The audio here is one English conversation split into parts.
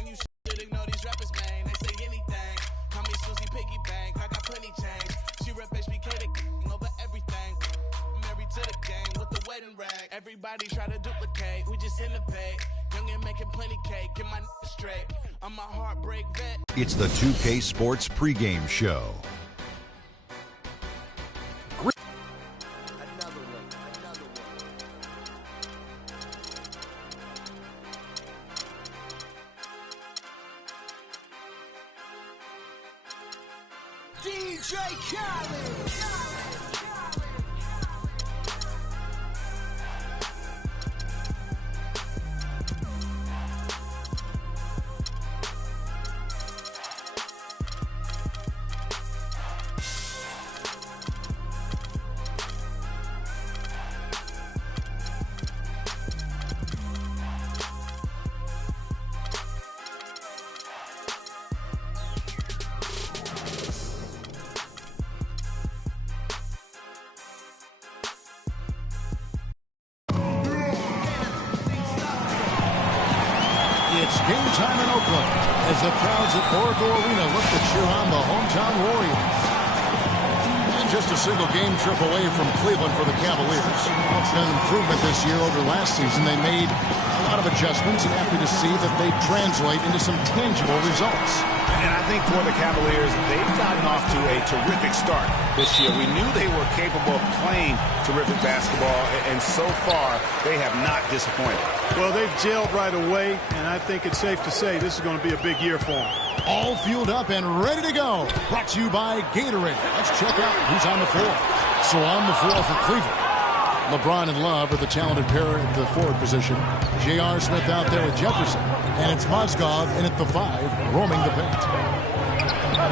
gang. You should ignore these rappers, man. They say anything. Call me Susie Piggy Bank. I got plenty change. She rep HBK the over everything. Married to the game with the wedding rag. Everybody try to duplicate. We just innovate. Young and making plenty cake. Get my straight. I'm a heartbreak vet. It's the 2K Sports pregame show. DJ Khaled. It's game time in Oakland as the crowds at Oracle Arena look to cheer on the hometown Warriors. And just a single game trip away from Cleveland for the Cavaliers. It's been an improvement this year over last season. They made a lot of adjustments and happy to see that they translate into some tangible results. And I think for the Cavaliers, they've gotten off to a terrific start this year. We knew they were capable of playing terrific basketball, and so far, they have not disappointed. Well, they've gelled right away, and I think it's safe to say this is going to be a big year for them. All fueled up and ready to go. Brought to you by Gatorade. Let's check out who's on the floor. So on the floor for Cleveland, LeBron and Love are the talented pair at the forward position. J.R. Smith out there with Jefferson. And it's Mozgov in at the 5, roaming the paint.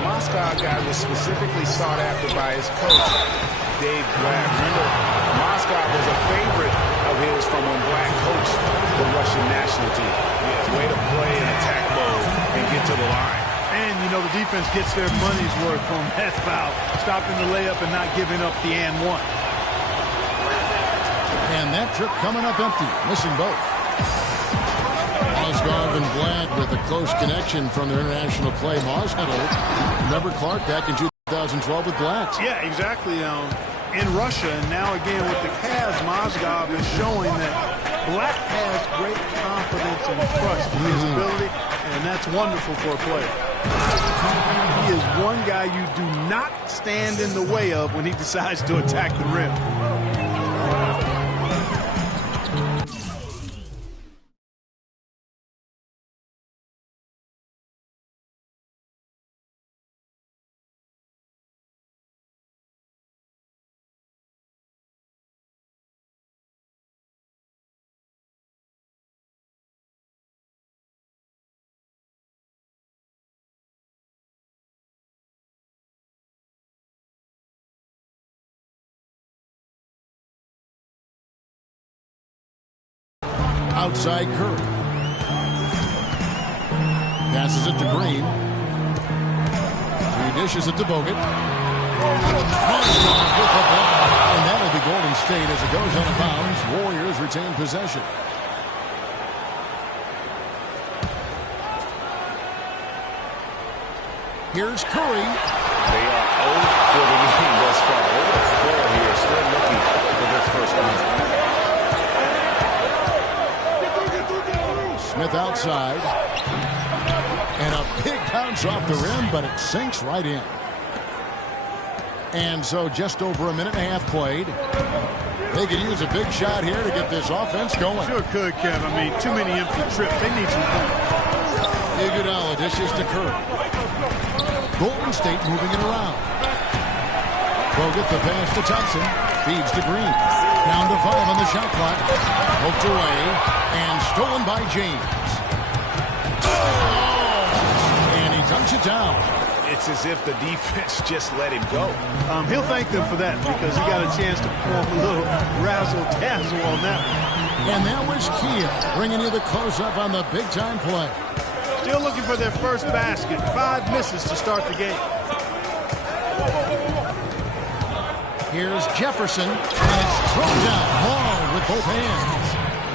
Mozgov guy was specifically sought after by his coach, Dave Black. Remember, Mozgov was a favorite of his from when Black coached the Russian national team. Way to play in attack mode and get to the line. And, you know, the defense gets their money's worth from that foul, stopping the layup and not giving up the and one. And that trip coming up empty, missing both. Mozgov and Glad with a close connection from their international play. Mozgov, remember Clark back in 2012 with Glad. Yeah, exactly. In Russia, and now again with the Cavs, Mozgov is showing that Black has great confidence and trust in his ability, and that's wonderful for a player. He is one guy you do not stand in the way of when he decides to attack the rim. Outside Curry. Passes it to Green. He dishes it to Bogut. And that'll be Golden State as it goes out of bounds. Warriors retain possession. Here's Curry. They are 0 for the game thus far. 0 for 4 here, still looking for their first win. Smith outside. And a big bounce off the rim, but it sinks right in. And so just over a minute and a half played. They could use a big shot here to get this offense going. Sure could, Kev. I mean, too many empty trips. They need some points. Iguodala dishes to Curry. Golden State moving it around. Bogut the pass to Thompson. Feeds to Green. Down to 5 on the shot clock. Poked away and stolen by James. Oh! And he dunks it down. It's as if the defense just let him go. He'll thank them for that because he got a chance to perform a little razzle-dazzle on that one. And that was Kia bringing you the close-up on the big-time play. Still looking for their first basket. 5 misses to start the game. Here's Jefferson, and it's thrown down hard with both hands.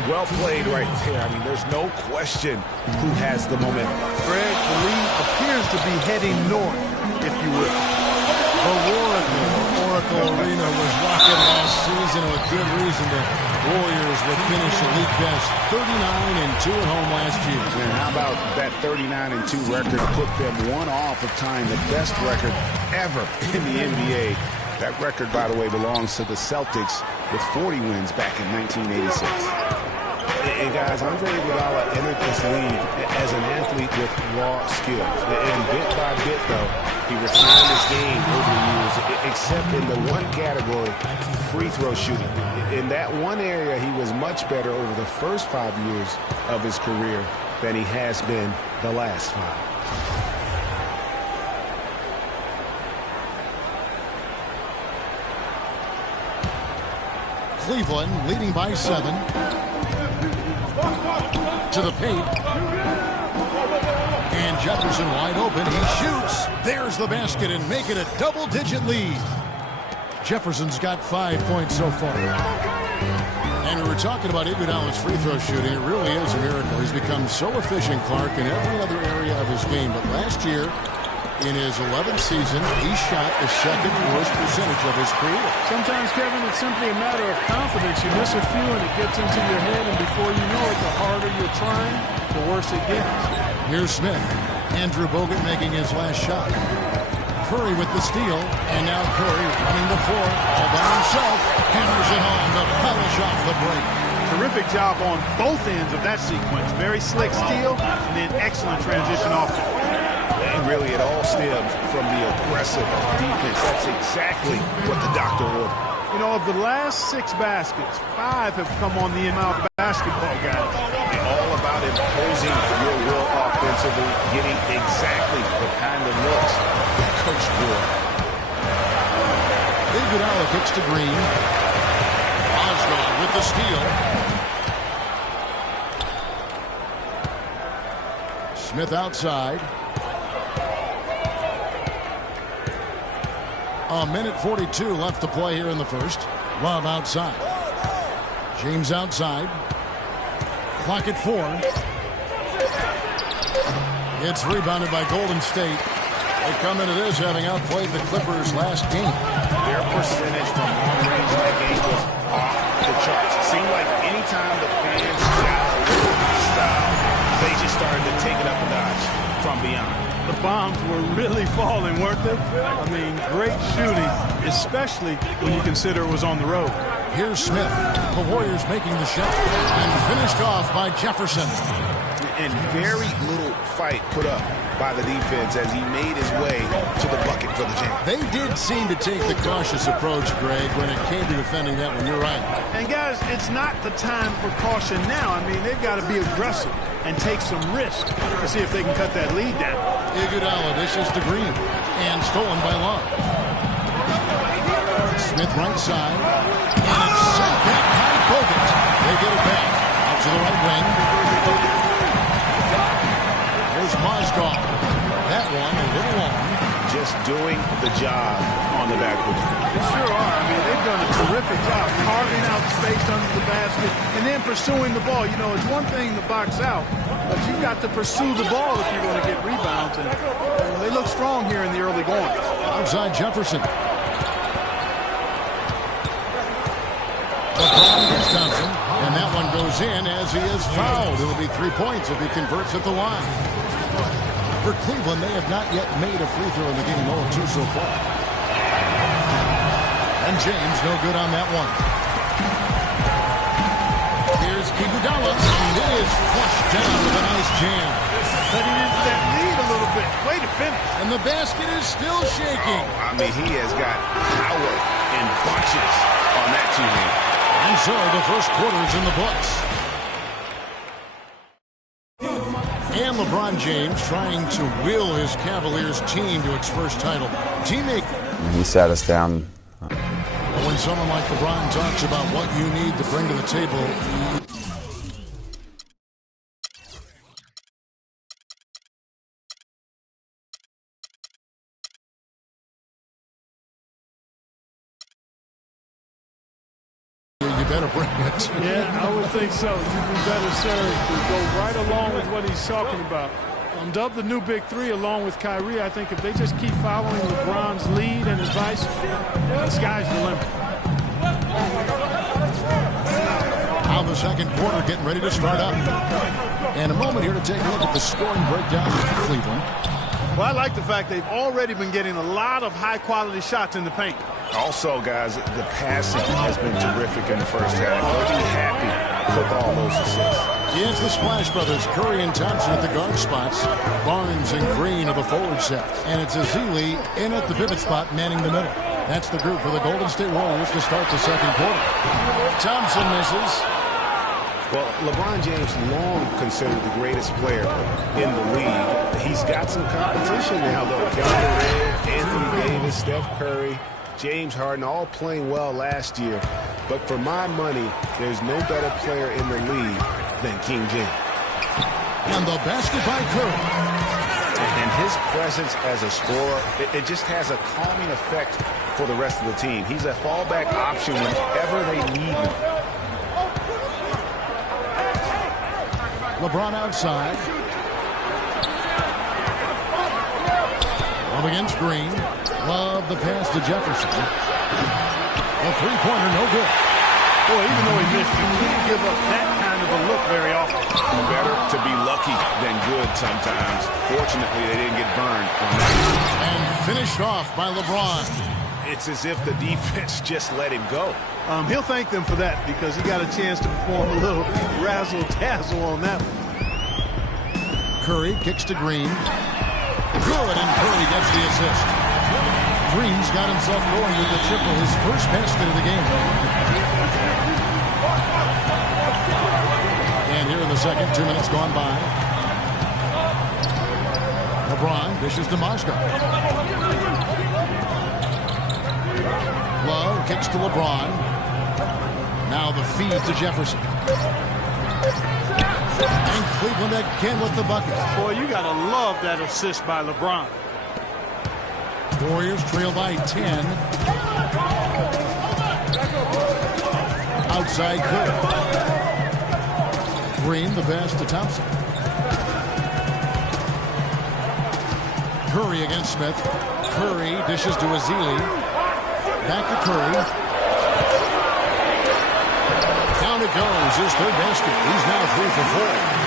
Well played right there. I mean, there's no question who has the momentum. Greg, the lead appears to be heading north, if you will. The Oracle Arena was rocking last season with good reason. The Warriors would finish the league best 39-2 at home last year. And how about that 39-2 record put them one off of tying the best record ever in the NBA. That record, by the way, belongs to the Celtics with 40 wins back in 1986. And guys, Andre Iguodala entered this league as an athlete with raw skills. And bit by bit, though, he refined his game over the years, except in the one category, free throw shooting. In that one area, he was much better over the first 5 years of his career than he has been the last 5. Cleveland leading by 7. To the paint. And Jefferson wide open. He shoots. There's the basket and make it a double-digit lead. Jefferson's got 5 points so far. And we were talking about Iguodala's free throw shooting. It really is a miracle. He's become so efficient, Clark, in every other area of his game. But last year, in his 11th season, he shot the second worst percentage of his career. Sometimes, Kevin, it's simply a matter of confidence. You miss a few and it gets into your head, and before you know it, the harder you're trying, the worse it gets. Here's Smith. Andrew Bogut making his last shot. Curry with the steal, and now Curry running the floor all by himself. Hammers it home to polish off the break. Terrific job on both ends of that sequence. Very slick steal, and then excellent transition offense. And really, it all stems from the aggressive defense. That's exactly what the doctor ordered. You know, of the last 6 baskets, 5 have come on the in-out basketball, guys. And all about imposing your will offensively, getting exactly the kind of looks that Coach wore. Iguodala kicks to Green. Osgood with the steal. Smith outside. A minute 42 left to play here in the first. Love outside. James outside. Clock at 4. It's rebounded by Golden State. They come into this having outplayed the Clippers last game. Their percentage from long range in that game was off the charts. It seemed like anytime the fans got a little style, they just started to take it up a notch from beyond. The bombs were really falling, weren't they? I mean, great shooting, especially when you consider it was on the road. Here's Smith. The Warriors making the shot. And finished off by Jefferson. And very little fight put up by the defense as he made his way to the bucket for the jam. They did seem to take the cautious approach, Greg, when it came to defending that one. You're right. And, guys, it's not the time for caution now. I mean, they've got to be aggressive and take some risk to see if they can cut that lead down. Iguodala dishes to Green. And stolen by Love. Smith right side. And it's sent back by Bogut. They get it back. Out to the right wing. Here's Mozgov. That one a little long. Just doing the job on the backboard. They sure are. I mean, they've done a terrific job carving out space under the basket and then pursuing the ball. You know, it's one thing to box out, but you've got to pursue the ball if you're going to get rebounds. And they look strong here in the early going. Outside Jefferson. LeBron gets Thompson, and that one goes in as he is fouled. It'll be 3 points if he converts at the line. For Cleveland, they have not yet made a free throw in the game, 0-2 so far. And James, no good on that one. Here's Iguodala, and it is flushed down with a nice jam. Cutting into that lead a little bit. Way to finish. And the basket is still shaking. I mean, he has got power in bunches on that two-hand. And so the first quarter's in the books. And LeBron James trying to will his Cavaliers team to its first title. Teammate. He sat us down. When someone like LeBron talks about what you need to bring to the table, you better bring it. Yeah, I would think so. You'd be better served to go right along with what he's talking about. Dubbed the new Big Three along with Kyrie. I think if they just keep following LeBron's lead and advice, the sky's the limit. Now the second quarter getting ready to start up. And a moment here to take a look at the scoring breakdown with Cleveland. Well, I like the fact they've already been getting a lot of high-quality shots in the paint. Also, guys, the passing has been terrific in the first half. They'll be happy with all those assists. It's the Splash Brothers, Curry and Thompson at the guard spots. Barnes and Green are the forward set. And it's Azili in at the pivot spot, manning the middle. That's the group for the Golden State Warriors to start the second quarter. Thompson misses. Well, LeBron James long considered the greatest player in the league. He's got some competition now, though. Kevin Durant, Anthony Davis, Steph Curry, James Harden, all playing well last year. But for my money, there's no better player in the league than King James. And the basket by Curry. And his presence as a scorer, it just has a calming effect for the rest of the team. He's a fallback option whenever they need him. LeBron outside. Up against Green. Love the pass to Jefferson. A three-pointer, no good. Boy, even though he missed, you can't give up that kind of a look very often. Better to be lucky than good sometimes. Fortunately, they didn't get burned on that. And finished off by LeBron. It's as if the defense just let him go. He'll thank them for that because he got a chance to perform a little razzle-dazzle on that one. Curry kicks to Green. Good, and Curry gets the assist. Green's got himself going with the triple, his first basket of the game. And here in the second, 2 minutes gone by. LeBron dishes to Moscow. Love kicks to LeBron. Now the feed to Jefferson. And Cleveland again with the bucket. Boy, you got to love that assist by LeBron. Warriors trail by 10. Outside Curry. Green the pass to Thompson. Curry against Smith. Curry dishes to Azili. Back to Curry. Down it goes. His third basket. He's now 3 for 4.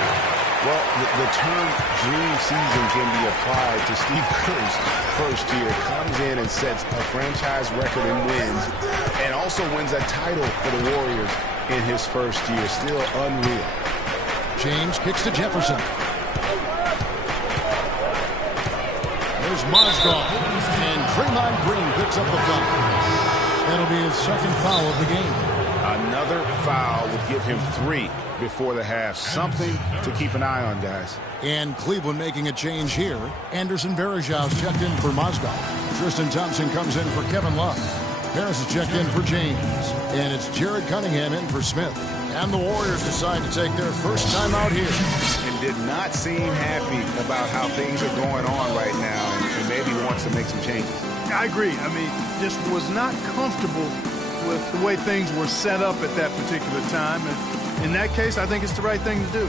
Well, the term dream season can be applied to Steve Kerr's first year. Comes in and sets a franchise record in wins and also wins a title for the Warriors in his first year. Still unreal. James kicks to Jefferson. There's Mozgov. And Draymond Green picks up the foul. That'll be his second foul of the game. Another foul would give him 3 before the half. Something to keep an eye on, guys. And Cleveland making a change here. Anderson Varejão's checked in for Mozgov. Tristan Thompson comes in for Kevin Love. Harris is checked in for James. And it's Jared Cunningham in for Smith. And the Warriors decide to take their first time out here. And did not seem happy about how things are going on right now and maybe wants to make some changes. I agree. I mean, just was not comfortable with the way things were set up at that particular time. And in that case, I think it's the right thing to do.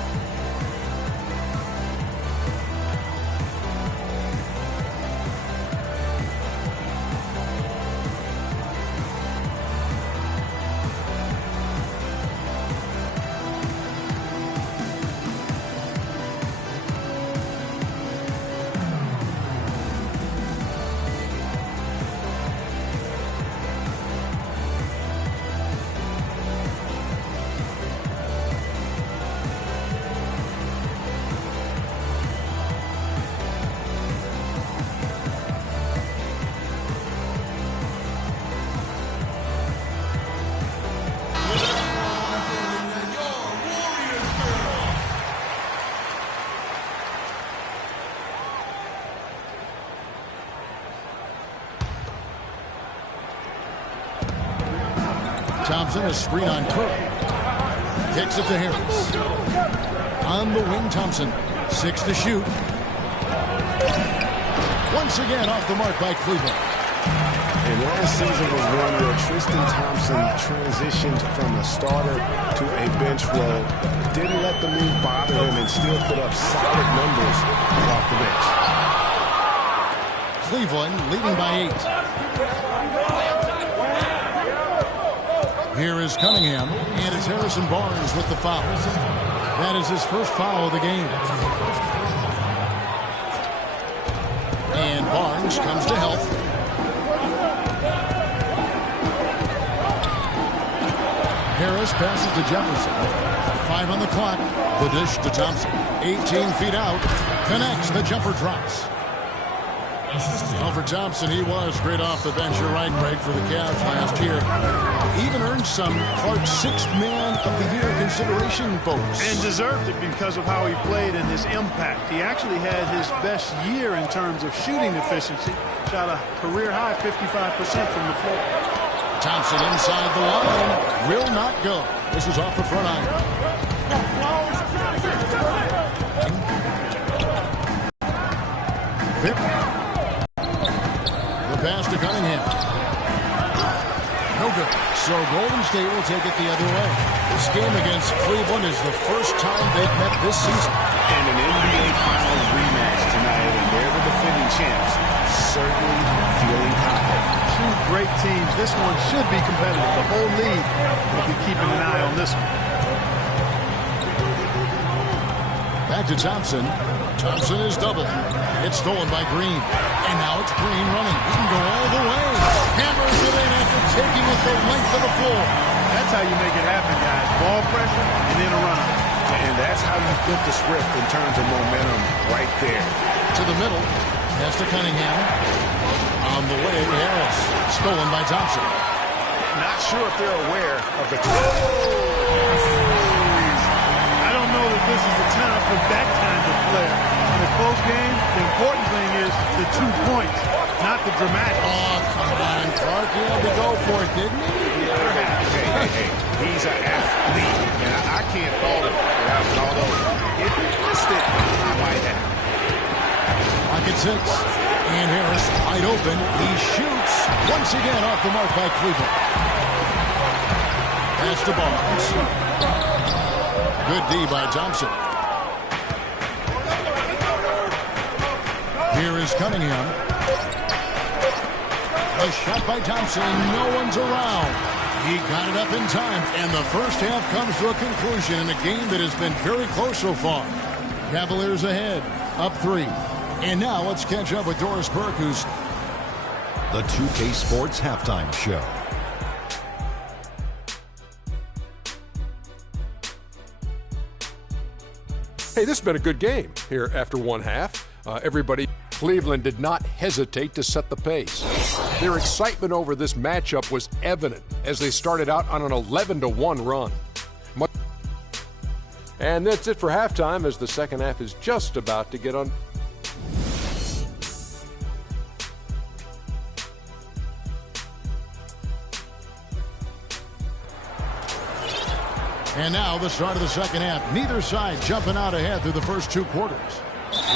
Thompson, a screen on Curry. Kicks it to Harris. On the wing, Thompson. 6 to shoot. Once again off the mark by Cleveland. And last season was one where Tristan Thompson transitioned from a starter to a bench role. Didn't let the move bother him and still put up solid numbers off the bench. Cleveland leading by 8. Here is Cunningham, and it's Harrison Barnes with the foul. That is his first foul of the game. And Barnes comes to help. Harris passes to Jefferson. 5 on the clock. The dish to Thompson. 18 feet out. Connects. The jumper drops. Well, for Thompson, he was great off the bench. You're right, Greg, for the Cavs last year. Even earned some Clark's Sixth Man of the Year consideration votes. And deserved it because of how he played and his impact. He actually had his best year in terms of shooting efficiency. Shot a career-high 55% from the floor. Thompson inside the line. Will not go. This is off the front iron. The pass to Cunningham. No good. So Golden State will take it the other way. This game against Cleveland is the first time they've met this season. And an NBA Finals rematch tonight, and they're the defending champs. Certainly feeling confident. Two great teams. This one should be competitive. The whole league will be keeping an eye on this one. Back to Thompson. Thompson is doubled. It's stolen by Green. And now it's Green running. He can go all the way. Hammers it in after taking it the length of the floor. That's how you make it happen, guys. Ball pressure and then a run. And that's how you flip the script in terms of momentum right there. To the middle. Pass to Cunningham. On the way to Harris. Stolen by Thompson. Not sure if they're aware of the I don't know that this is the time for that kind of flair. In a close game, the important thing is the 2 points, not the dramatic. Oh, come on, Clark. He had to go for it, didn't he? Hey. He's an athlete, and I can't fault him for that one, although if he missed it, I might have. Pocket 6. And Harris wide open. He shoots once again off the mark by Cleveland. Pass to Barnes. Good D by Thompson. Here is Cunningham. A shot by Thompson. No one's around. He got it up in time. And the first half comes to a conclusion in a game that has been very close so far. Cavaliers ahead. Up 3. And now let's catch up with Doris Burke, who's the 2K Sports Halftime Show. Hey, this has been a good game here after one half. Cleveland did not hesitate to set the pace. Their excitement over this matchup was evident as they started out on an 11-1 run. And that's it for halftime as the second half is just about to get on. And now the start of the second half. Neither side jumping out ahead through the first 2 quarters.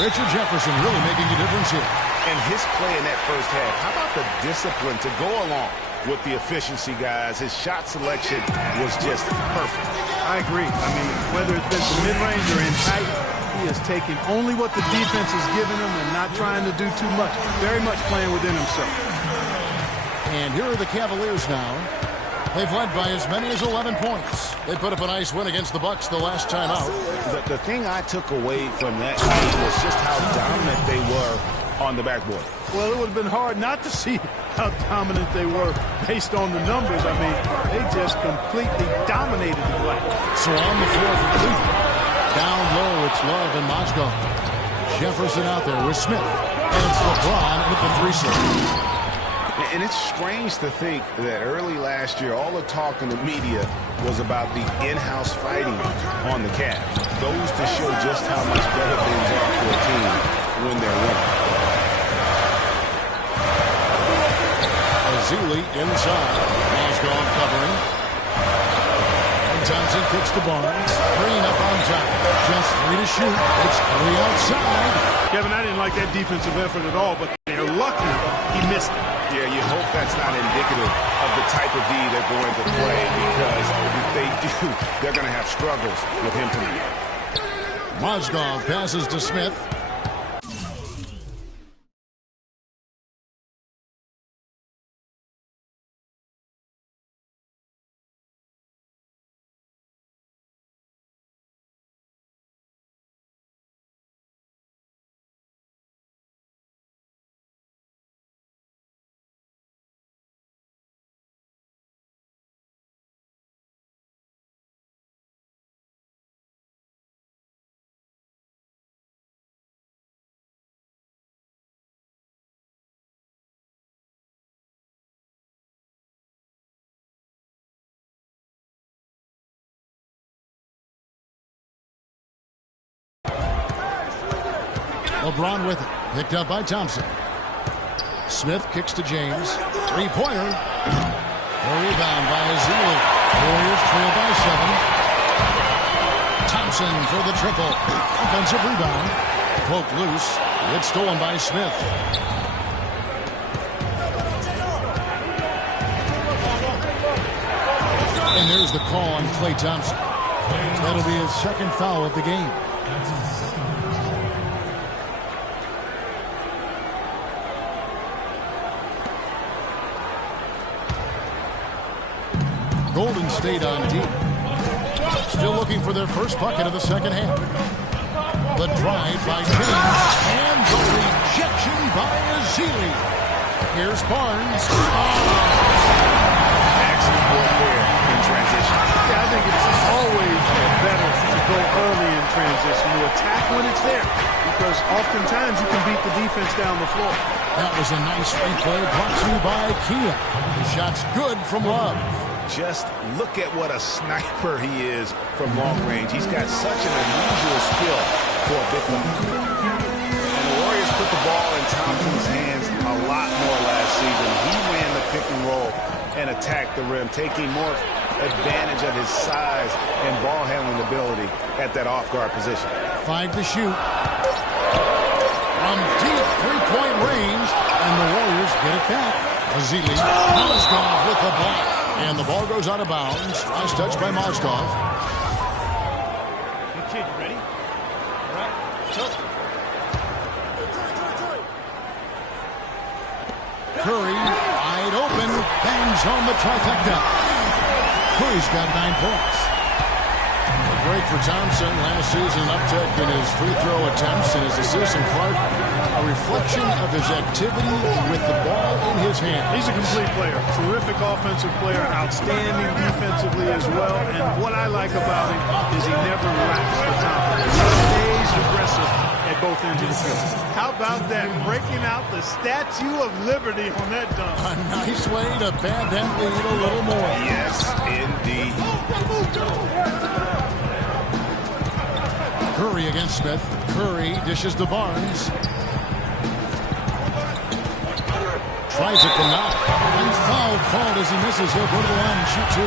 Richard Jefferson really making a difference here. And his play in that first half, how about the discipline to go along with the efficiency, guys? His shot selection was just perfect. I agree. I mean, whether it's been from mid-range or in tight, he is taking only what the defense is giving him and not trying to do too much. Very much playing within himself. And here are the Cavaliers now. They've led by as many as 11 points. They put up a nice win against the Bucks the last time out. The thing I took away from that game was just how dominant they were on the backboard. Well, it would have been hard not to see how dominant they were based on the numbers. I mean, they just completely dominated the Black. So on the floor for Cleveland. Down low, it's Love and Mozgov. Jefferson out there with Smith. And it's LeBron with the 3-slip. And it's strange to think that early last year, all the talk in the media was about the in-house fighting on the Cavs. Goes to show just how much better things are for a team when they're winning. Azili inside. Mozgov covering. And Thompson kicks to Barnes. Green up on top. Just 3 to shoot. It's 3 outside. Kevin, I didn't like that defensive effort at all, but they're lucky he missed it. Yeah, you hope that's not indicative of the type of D they're going to play, because if they do, they're going to have struggles with him tonight. Mozgov passes to Smith. LeBron with it. Picked up by Thompson. Smith kicks to James. Three-pointer. A rebound by Azili. Warriors trail by 7. Thompson for the triple. Offensive rebound. Poked loose. It's stolen by Smith. And there's the call on Klay Thompson. That'll be his second foul of the game. Golden State on deep. Still looking for their first bucket of the second half. The drive by James and the rejection by Azili. Here's Barnes. Excellent work there in transition. Yeah, I think it's always better to go early in transition. You attack when it's there, because oftentimes you can beat the defense down the floor. That was a nice replay brought to you by Kia. The shot's good from Love. Just look at what a sniper he is from long range. He's got such an unusual skill for a big one. And the Warriors put the ball in Thompson's hands a lot more last season. He ran the pick and roll and attacked the rim, taking more advantage of his size and ball handling ability at that off-guard position. 5 to shoot. From deep three-point range, and the Warriors get it back. Azili, Mozgov with the block. And the ball goes out of bounds. Last touch by Mozgov. Hey, kid, you ready? All right, go. Curry, wide open, bangs home the trifecta. Curry's got 9 points. A break for Thompson. Last season, uptick in his free throw attempts and his assists. And Clark, a reflection of his activity with the ball in his hand. He's a complete player. Terrific offensive player. Outstanding defensively as well. And what I like about him is he never lacks for confidence. He stays aggressive at both ends of the field. How about that? Breaking out the Statue of Liberty on that dunk. A nice way to pad that lead a little more. Yes, indeed. Curry against Smith. Curry dishes to Barnes. Tries it from now. And foul called as he misses. He'll go to the line and shoot 2.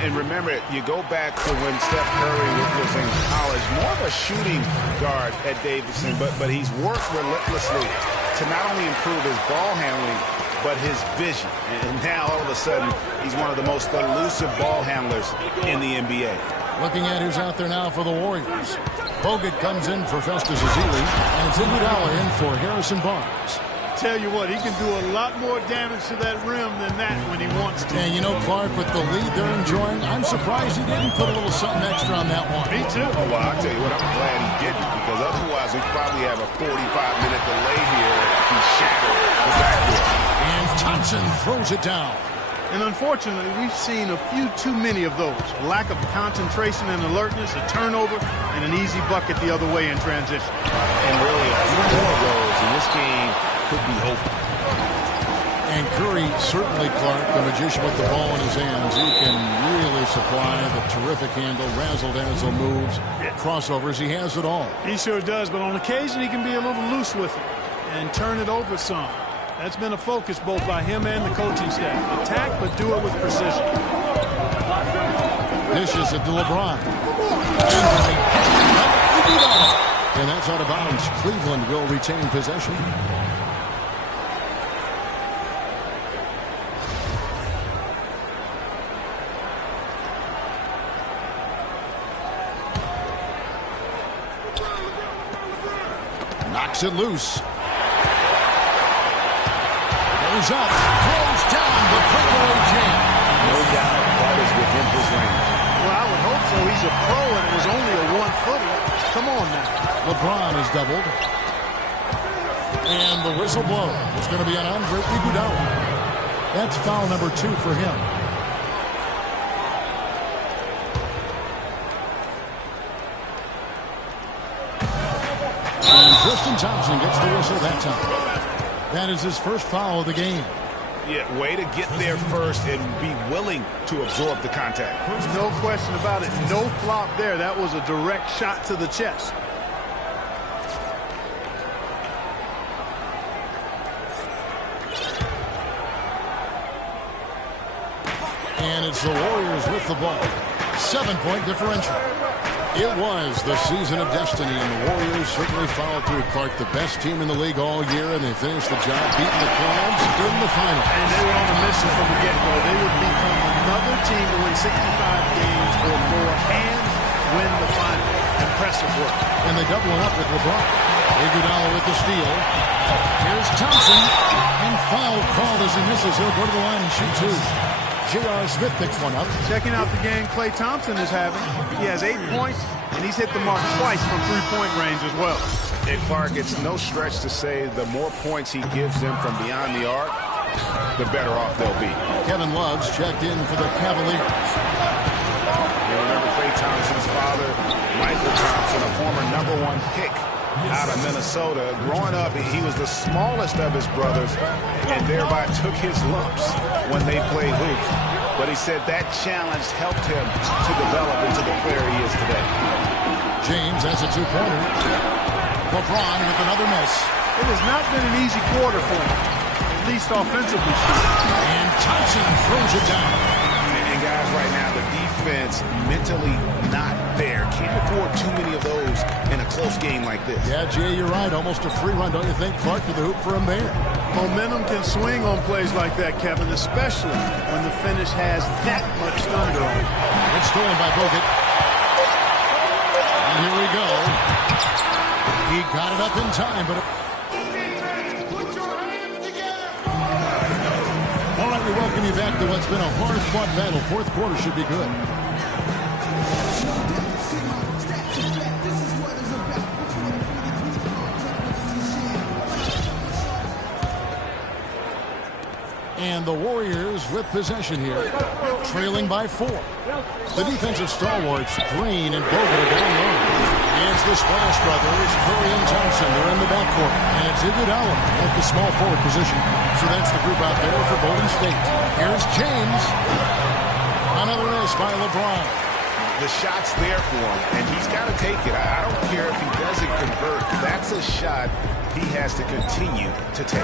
And remember, you go back to when Steph Curry was in college, more of a shooting guard at Davidson, but he's worked relentlessly to not only improve his ball handling, but his vision. And now, all of a sudden, he's one of the most elusive ball handlers in the NBA. Looking at who's out there now for the Warriors. Bogut comes in for Festus Ezeli, and it's Iguodala in for Harrison Barnes. Tell you what, he can do a lot more damage to that rim than that when he wants to. And you know, Clark, with the lead they're enjoying, I'm surprised he didn't put a little something extra on that one. Me too. Oh, well, I'll tell you what, I'm glad he didn't, because otherwise we'd probably have a 45-minute delay here if he shattered the backboard. And Thompson throws it down. And unfortunately, we've seen a few too many of those. A lack of concentration and alertness, a turnover, and an easy bucket the other way in transition. And really, a few more of those in this game could be over. And Curry, certainly, Clark, the magician with the ball in his hands, he can really supply the terrific handle, razzle-dazzle moves, crossovers. He has it all. He sure does, but on occasion he can be a little loose with it and turn it over some. That's been a focus both by him and the coaching staff. Attack, but do it with precision. Dishes it to LeBron. And that's out of bounds. Cleveland will retain possession. Knocks it loose. Goes up. Throws down the breakaway jam. No doubt that is within his range. Well, I would hope so. He's a pro, and it was only a one-footer. Come on now. LeBron is doubled. And the whistle blows. It's going to be an Andre Iguodala. That's foul number 2 for him. And Tristan Thompson gets the whistle that time. That is his first foul of the game. Yeah, way to get there first and be willing to absorb the contact. No question about it. No flop there. That was a direct shot to the chest. And it's the Warriors with the ball. 7-point differential. It was the season of destiny, and the Warriors certainly followed through. Clark, the best team in the league all year, and they finished the job beating the Cavs in the final. And they were on a mission from the get-go. They would become another team to win 65 games or more and win the final. Impressive work. And they doubling up with LeBron. Iguodala with the steal. Here's Thompson, and foul called as he misses. He'll go to the line and shoot 2. J.R. Smith picks one up. Checking out the game Klay Thompson is having. He has 8 points, and he's hit the mark twice from three-point range as well. And Clark, it's no stretch to say the more points he gives them from beyond the arc, the better off they'll be. Kevin Love's checked in for the Cavaliers. You remember Klay Thompson's father, Michael Thompson, a former #1 pick out of Minnesota. Growing up, he was the smallest of his brothers and thereby took his lumps when they played hoops. But he said that challenge helped him to develop into the player he is today. James, that's a 2-pointer. LeBron with another miss. It has not been an easy quarter for him, at least offensively. And Thompson throws it down. And guys, right now, the defense mentally not there. Can't afford too many of those in a close game like this. Yeah, Jay, you're right. Almost a free run, don't you think? Clark to the hoop for him there. Momentum can swing on plays like that, Kevin, especially when the finish has that much thunder on it. It's stolen by Bogut. And here we go. He got it up in time, but... All right, we welcome you back to what's been a hard-fought battle. Fourth quarter should be good. And the Warriors with possession here, trailing by 4. The defensive stalwarts, Green and Bogut, are down low. It's the Splash Brothers, Curry and Thompson. They're in the backcourt. And it's Iguodala at the small forward position. So that's the group out there for Golden State. Here's James. Another miss by LeBron. The shot's there for him, and he's got to take it. I don't care if he doesn't convert. That's a shot he has to continue to take.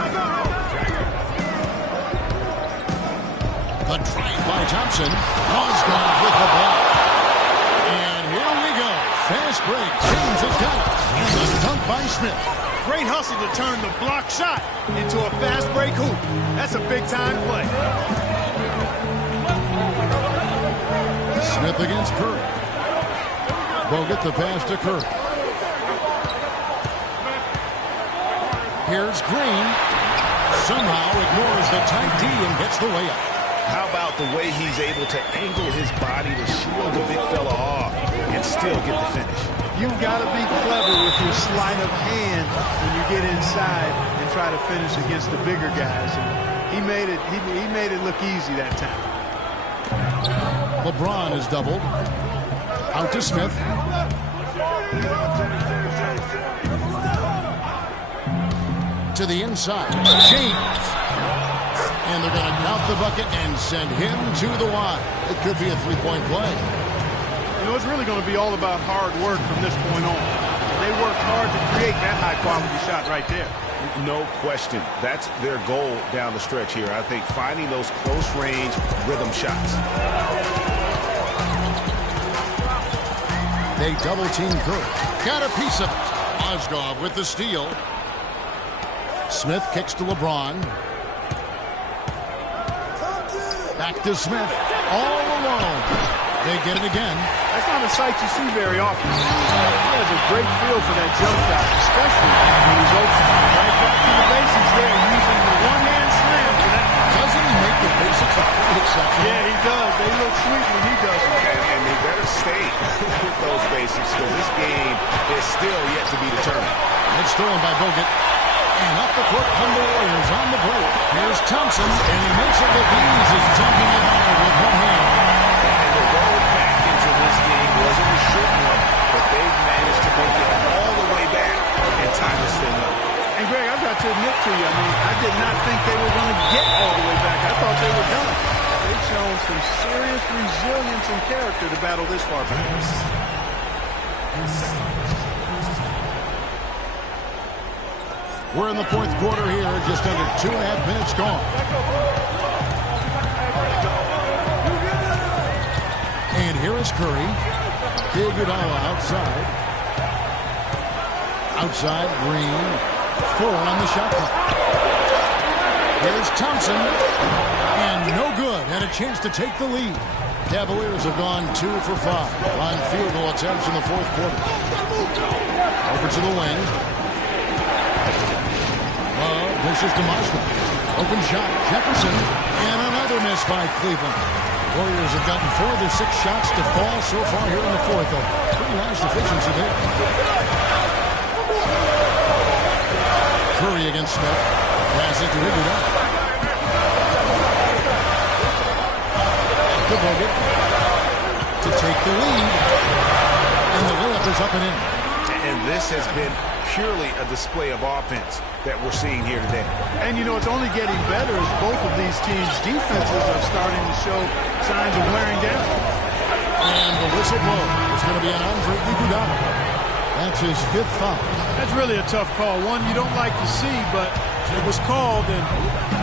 The drive by Thompson. Mozgov with the block. And here we go. Fast break. James has got it. And the dunk by Smith. Great hustle to turn the block shot into a fast break hoop. That's a big-time play. Smith against Curry. Bogut the pass to Curry. Here's Green. Somehow ignores the tight D and gets the layup. How about the way he's able to angle his body to shield the big fella off and still get the finish? You've got to be clever with your sleight of hand when you get inside and try to finish against the bigger guys. And he made it look easy that time. LeBron is doubled. Out to Smith. To the inside. James. And they're going to count the bucket and send him to the line. It could be a three-point play. You know, it's really going to be all about hard work from this point on. They worked hard to create that high-quality shot right there. No question. That's their goal down the stretch here. I think finding those close-range rhythm shots. They double-team Curry. Got a piece of it. Mozgov with the steal. Smith kicks to LeBron. Back to Smith. All alone. They get it again. That's not a sight you see very often. He has a great feel for that jump shot, especially when he's open. Right back to the basics there, using the one-hand slam for that. Doesn't he make the basics look pretty exceptional? Yeah, he does. They look sweet when he does it. And they better stay with those basics because this game is still yet to be determined. It's stolen by Bogut. And up the court come the Warriors on the break. Here's Thompson, and he makes it look easy, dunking it hard with one hand. And the road back into this game wasn't a short one, but they've managed to make it all the way back and tie this thing up. And Greg, I've got to admit to you, I did not think they were going to get all the way back. I thought they were done. They've shown some serious resilience and character to battle this far back. We're in the fourth quarter here, just under 2.5 minutes gone. And here is Curry. Iguodala outside. Outside, Green. 4 on the shot clock. Here's Thompson. And no good. Had a chance to take the lead. Cavaliers have gone 2 for 5 on field goal attempts in the fourth quarter. Over to the wing. Dishes to Mozgov. Open shot. Jefferson. And another miss by Cleveland. Warriors have gotten 4 of their 6 shots to fall so far here in the fourth. Pretty nice efficiency there. Curry against Smith. Pass it to Iguodala. To Bogut. To take the lead. And the layup is up and in. And this has been purely a display of offense that we're seeing here today. And, it's only getting better as both of these teams' defenses are starting to show signs of wearing down. And the whistle blows. It's going to be an Andre Iguodala. That's his 5th foul. That's really a tough call. One you don't like to see, but it was called, and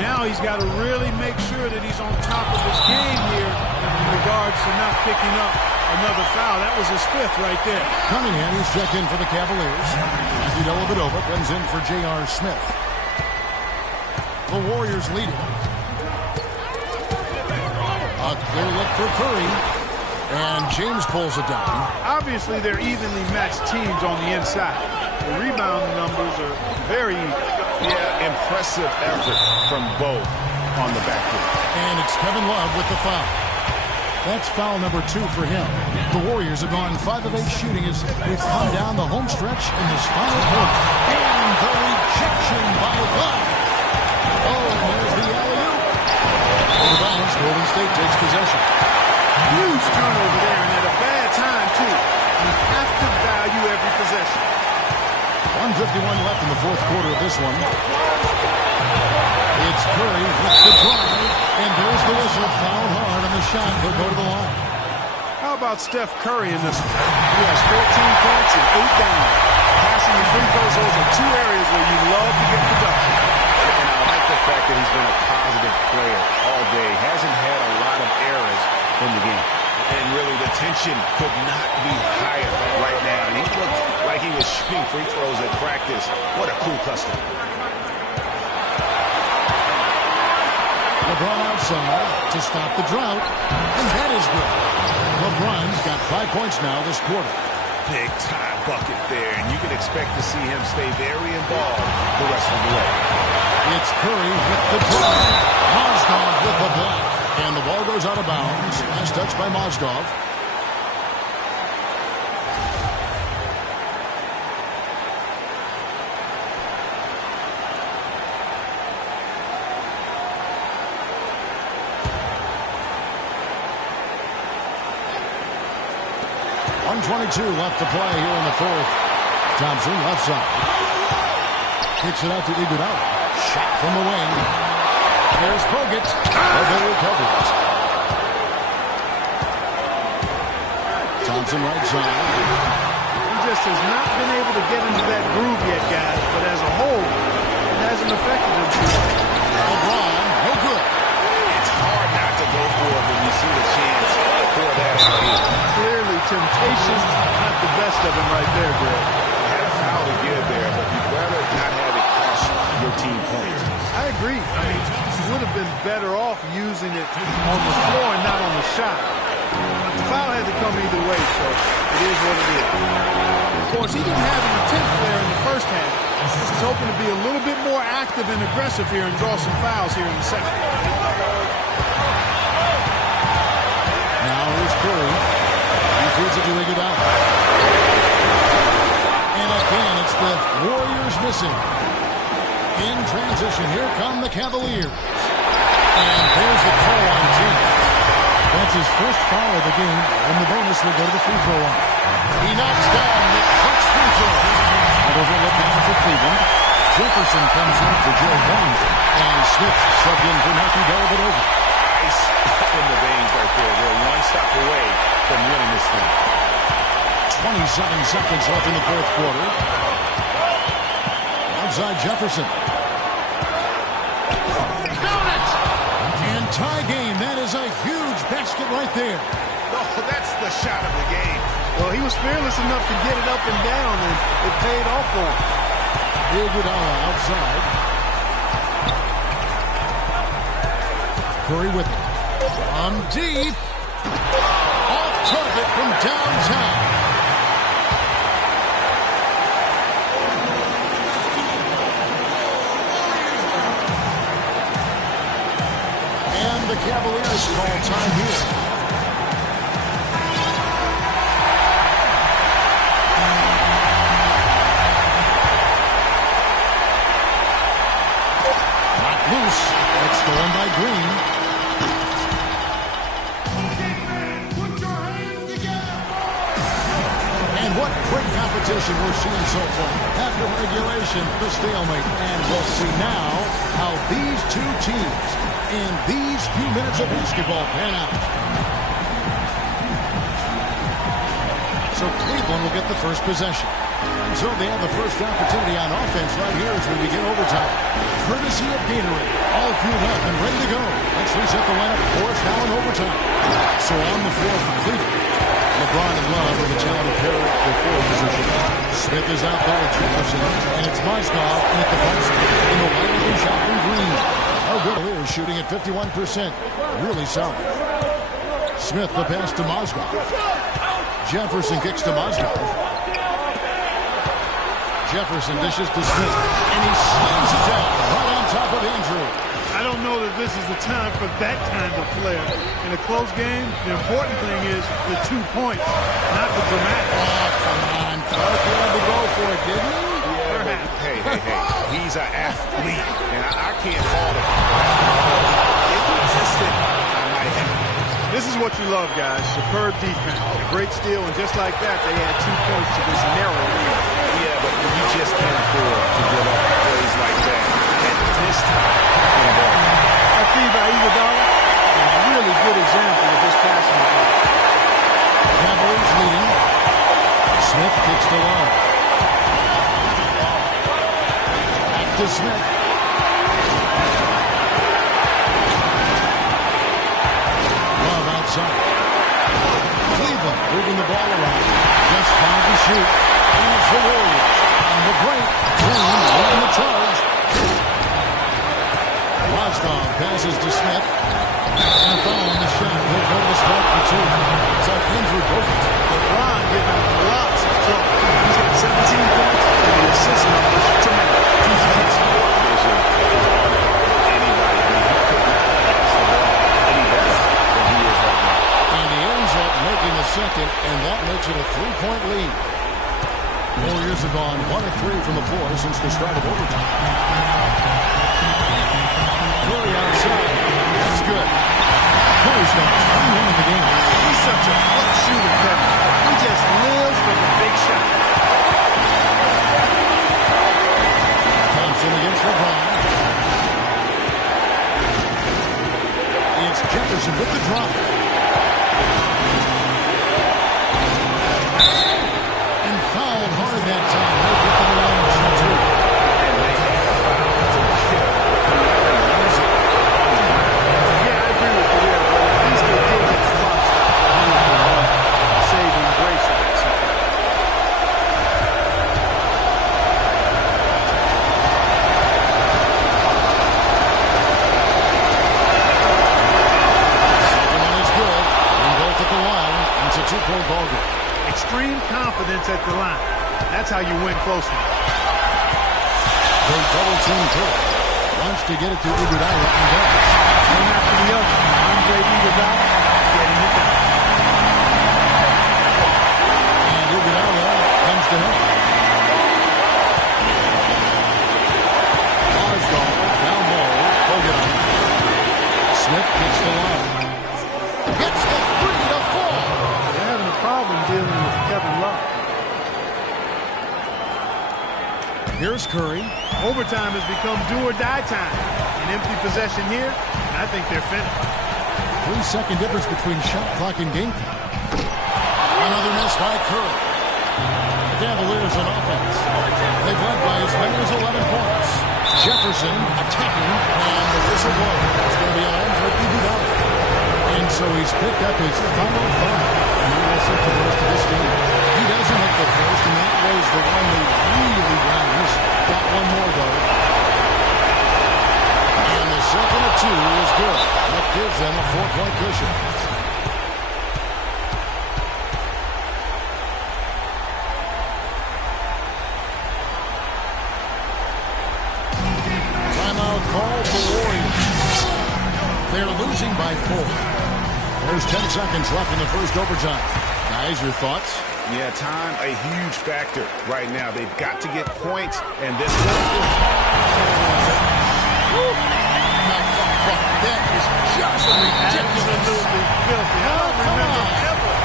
now he's got to really make sure that he's on top of his game here in regards to not picking up another foul. That was his 5th right there. Cunningham, he's checked in for the Cavaliers. Matthew Dellavedova comes in for J.R. Smith. The Warriors leading. A clear look for Curry. And James pulls it down. Obviously, they're evenly matched teams on the inside. The rebound numbers are very even. Yeah, impressive effort from both on the backcourt. And it's Kevin Love with the foul. That's foul number 2 for him. The Warriors have gone 5 of 8 shooting as we've come down the home stretch in this final quarter. And the rejection by Love. Oh, and there's the alley-oop. Over bounds, Golden State takes possession. Huge turnover there, and at a bad time, too. You have to value every possession. 1:51 left in the fourth quarter of this one. It's Curry with the drive, and there's the whistle. Foul hard on the shot. He'll go to the line. How about Steph Curry in this one? He has 14 points and 8 down. Passing and free throws, those are 2 areas where you love to get production. And I like the fact that he's been a positive player all day. Hasn't had a lot of errors in the game. And really, the tension could not be higher right now. And he looked like he was shooting free throws at practice. What a cool custom. LeBron outside to stop the drought. And that is good. LeBron's got 5 points now this quarter. Big time bucket there. And you can expect to see him stay very involved the rest of the way. It's Curry with the drive. Mozgov with the block. And the ball goes out of bounds. Last touch by Mozgov. .122 left to play here in the fourth. Thompson left side. Kicks it out to Iguodala. Shot from the wing. There's Bogut. They recover it. Thompson right side. He just has not been able to get into that groove yet, guys. But as a whole, it hasn't affected him too much. LeBron, no good. It's hard not to go for it when you see the chance for that. Clearly, temptation, not the best of him right there, Greg. Had a foul to give agree. I mean, he would have been better off using it on the floor and not on the shot. But the foul had to come either way, so it is what it is. Of course, he didn't have an attempt there in the first half. He's hoping to be a little bit more active and aggressive here and draw some fouls here in the second. Now here's Curry. He feeds it to Iguodala. And again, it's the Warriors missing. In transition, here come the Cavaliers. And there's the call on James. That's his first foul of the game, and the bonus will go to the free throw line. He knocks down the Bucks free throw. And overlooked now for Cleveland. Jefferson comes in for Joe Barnes. And Smith subbed in for Matthew Dellavedova. Ice in the veins right there. They're one stop away from winning this thing. 27 seconds left in the fourth quarter. Outside Jefferson. Down it! And tie game. That is a huge basket right there. Oh, that's the shot of the game. Well, he was fearless enough to get it up and down, and it paid off for him. Iguodala outside. Curry with it. From deep. Off target from downtown. And the Cavaliers call time here. Loose. It's stolen by Green. And what quick competition we're seeing so far. After regulation, the stalemate. And we'll see now how these two teams in these few minutes of basketball pan out. So Cleveland will get the first possession. And so they have the first opportunity on offense right here as we begin overtime. Courtesy of Gatorade. All fueled up and ready to go. Let's reset the lineup for us now in overtime. So on the floor for Cleveland, LeBron and Love are the talented pair at the forward position. Smith is out there with Jefferson, and it's Mozgov in at the basket in the wide open shot from Green. Oh, good. Cavaliers shooting at 51%. Really solid. Smith the pass to Mozgov. Jefferson kicks to Mozgov. Jefferson dishes to Smith, and he slams it down right on top of Andrew. I don't know that this is the time for that kind of flair. In a close game, the important thing is the 2 points, not the dramatic. Oh, come on. Clark wanted to go for it, didn't he? Yeah, but hey. He's an athlete, and I can't fault him. If he missed it, I might have. This is what you love, guys. Superb defense. A great steal, and just like that, they add 2 points to this narrow lead. Yeah, but you just can't afford to give up plays like that at this time in the ball. I see by Iguodala, a really good example of his passing ability. Cavaliers leading. Smith kicks to Love. Back to Smith. Love outside. Cleveland moving the ball around. Just 5 to shoot. And it's the Warriors. On the break. Green leading the charge. Mozgov passes to Smith. And a foul on the shot. He'll go to strike for 2. It's on Andrew Bogut. LeBron giving him lots of trouble. He's got 17 points, and the assist numbers tremendous. Anybody, he couldn't pass the ball any better than he is right now. And he ends up making the second, and that makes it a 3-point lead. Warriors have gone 1 of 3 from the floor since the start of overtime. Curry outside. That's good. Curry's got 21 in the game. He's such a clutch shooter, Kevin. He just lives for the big shot. Thompson against LeBron. It's Jefferson with the drop. And fouled hard that time. They'll get to the line and shoot 2. And they have a foul to kill. Yeah, I agree with you there, but at least they did get flushed. Saving grace of that situation. That's how you win close ones. They double team Turk. Wants to get it to Iguodala and does. One after the other. Andre Iguodala getting it down. And Iguodala comes to him. Down low. Hogan. Smith gets the line. Gets the 3 to fall. They're having a problem dealing with Kevin Love. Here's Curry. Overtime has become do or die time. An empty possession here, and I think they're finished. 3-second difference between shot clock and game clock. Another miss by Curry. The Cavaliers on offense. They've led by as many as 11 points. Jefferson attacking, and the whistle blows. It's going to be on for Iguodala. And so he's picked up his final 5, and he will sit for the rest of this game. He doesn't hit the first, and that was the one they really ran. He's got one more, though. And the second of 2 is good. That gives them a 4-point cushion. Timeout called the Warriors. They're losing by 4. There's 10 seconds left in the first overtime. Guys, your thoughts? Yeah, time a huge factor right now. They've got to get points, and this is... That is just ridiculous. Absolutely filthy. I don't remember ever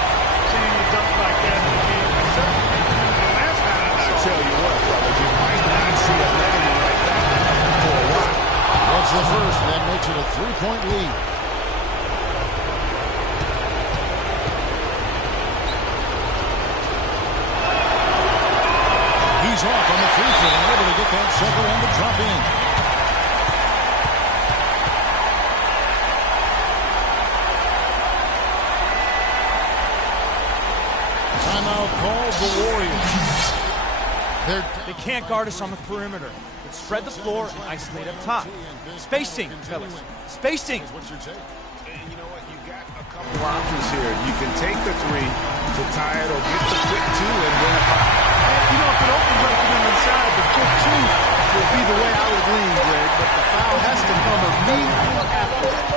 seeing a dunk like that in the game. Certainly the last time I saw. Tell you what, brother, you might not see a legend like that for a while. That's the first, and that makes it a 3-point lead. He's off on the free throw, able to get that second one to drop in. Timeout called the Warriors. They can't guard us on the perimeter. Let's spread the floor and isolate up top. Spacing, fellas. Spacing. And you know what? You got a couple options here. You can take the 3 to tie it, or get the quick 2 and win a 5. You know, if it opens up to them inside, the quick 2 would be the way I would lean, Greg. But the foul has to come immediately after that.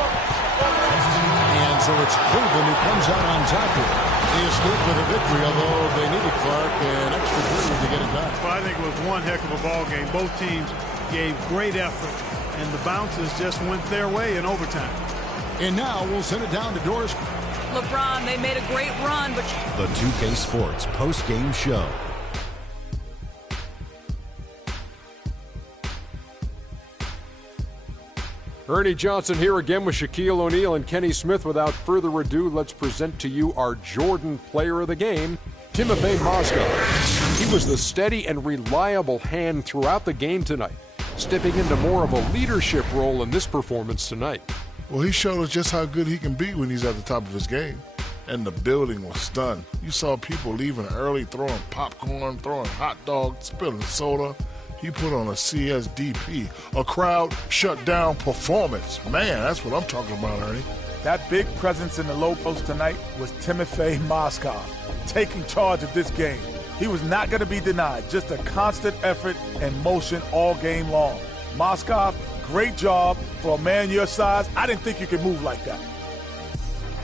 And so it's Cleveland who comes out on top here. He is good for the victory, although they needed Clark an extra period to get it done. Well, I think it was one heck of a ball game. Both teams gave great effort, and the bounces just went their way in overtime. And now we'll send it down to Doris. LeBron, they made a great run, but... The 2K Sports post-game show. Ernie Johnson here again with Shaquille O'Neal and Kenny Smith. Without further ado, let's present to you our Jordan player of the game, Timofey Mozgov. He was the steady and reliable hand throughout the game tonight, stepping into more of a leadership role in this performance tonight. Well, he showed us just how good he can be when he's at the top of his game. And the building was stunned. You saw people leaving early, throwing popcorn, throwing hot dogs, spilling soda. He put on a CSDP, a crowd shut down performance. Man, that's what I'm talking about, Ernie. That big presence in the low post tonight was Timofey Mozgov, taking charge of this game. He was not going to be denied, just a constant effort and motion all game long. Mozgov, great job for a man your size. I didn't think you could move like that.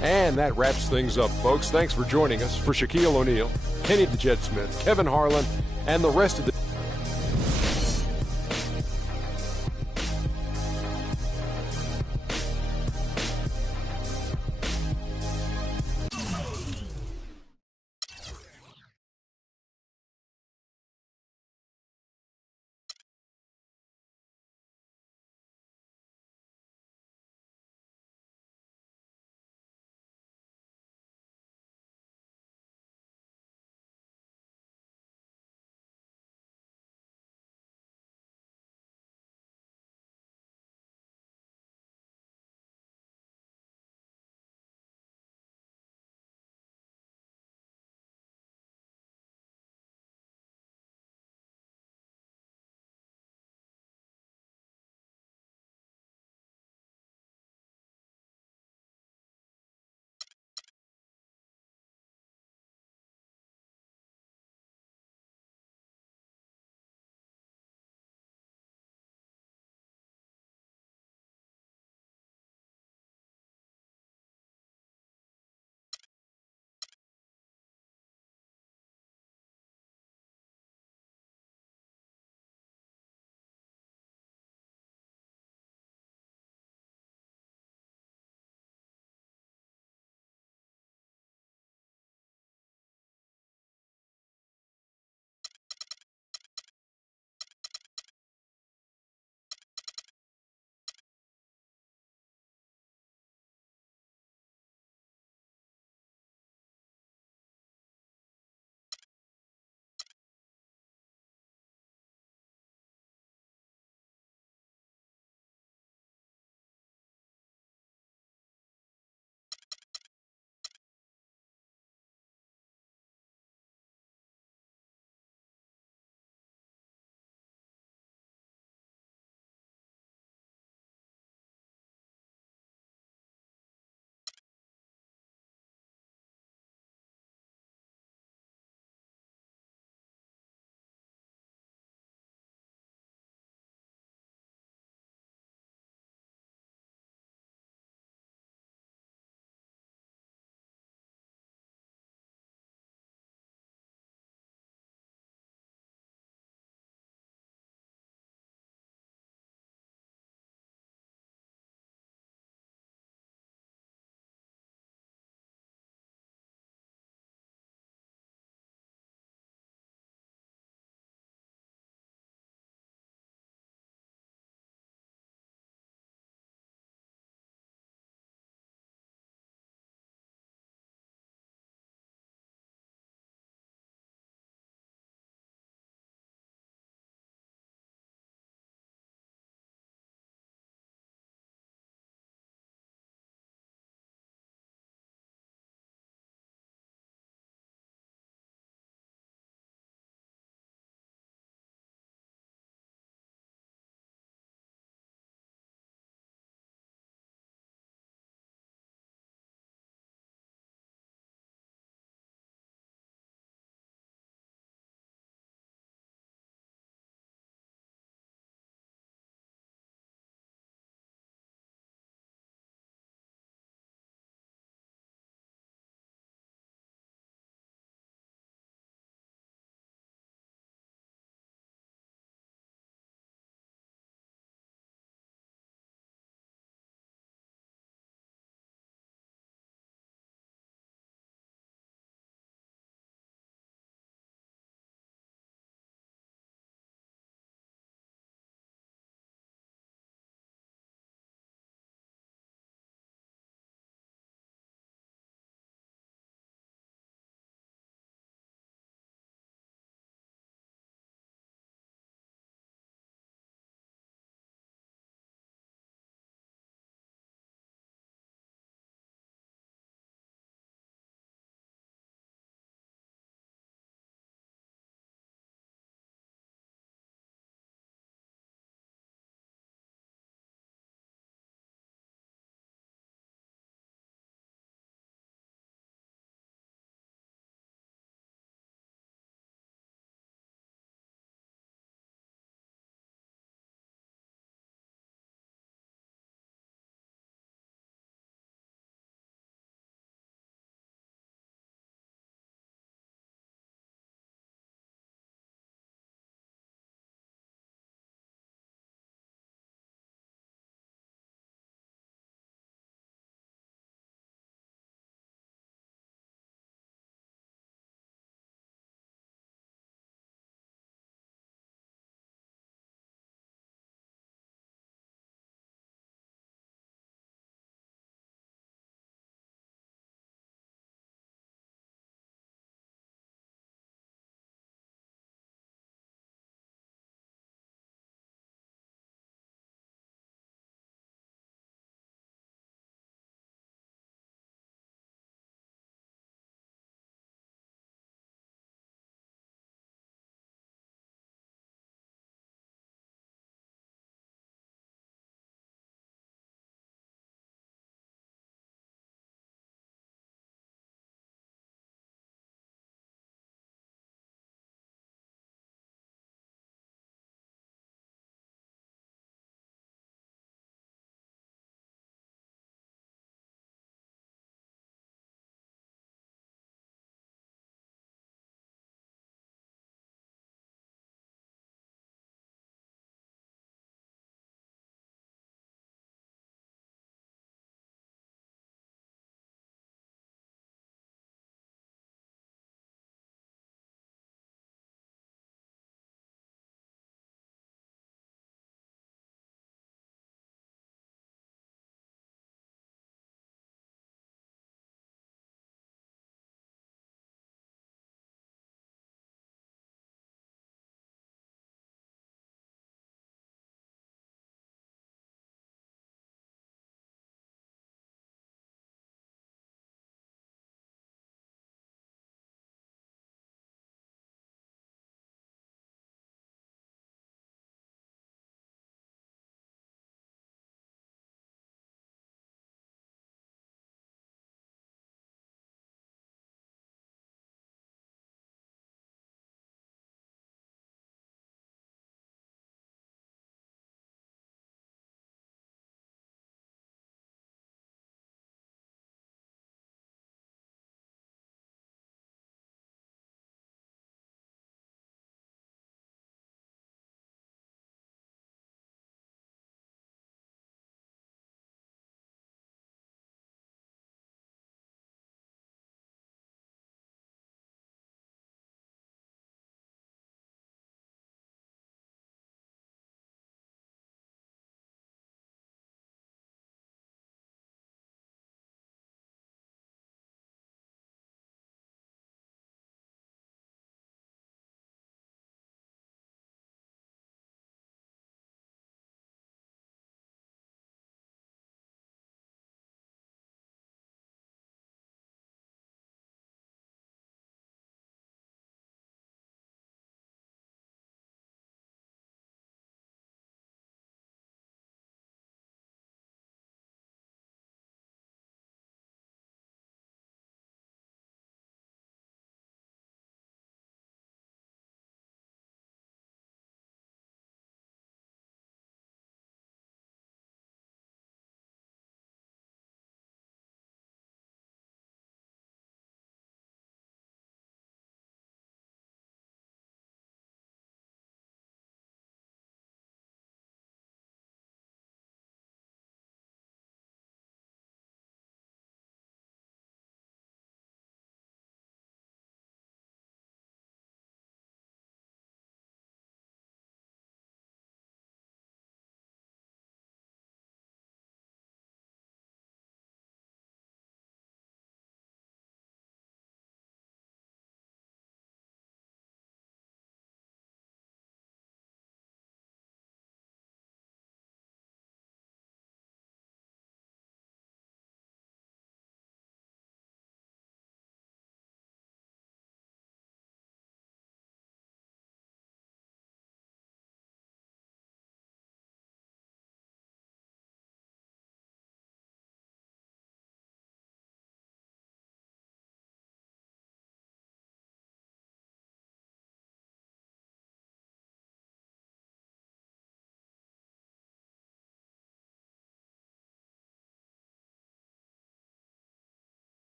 And that wraps things up, folks. Thanks for joining us. For Shaquille O'Neal, Kenny the Jet Smith, Kevin Harlan, and the rest of the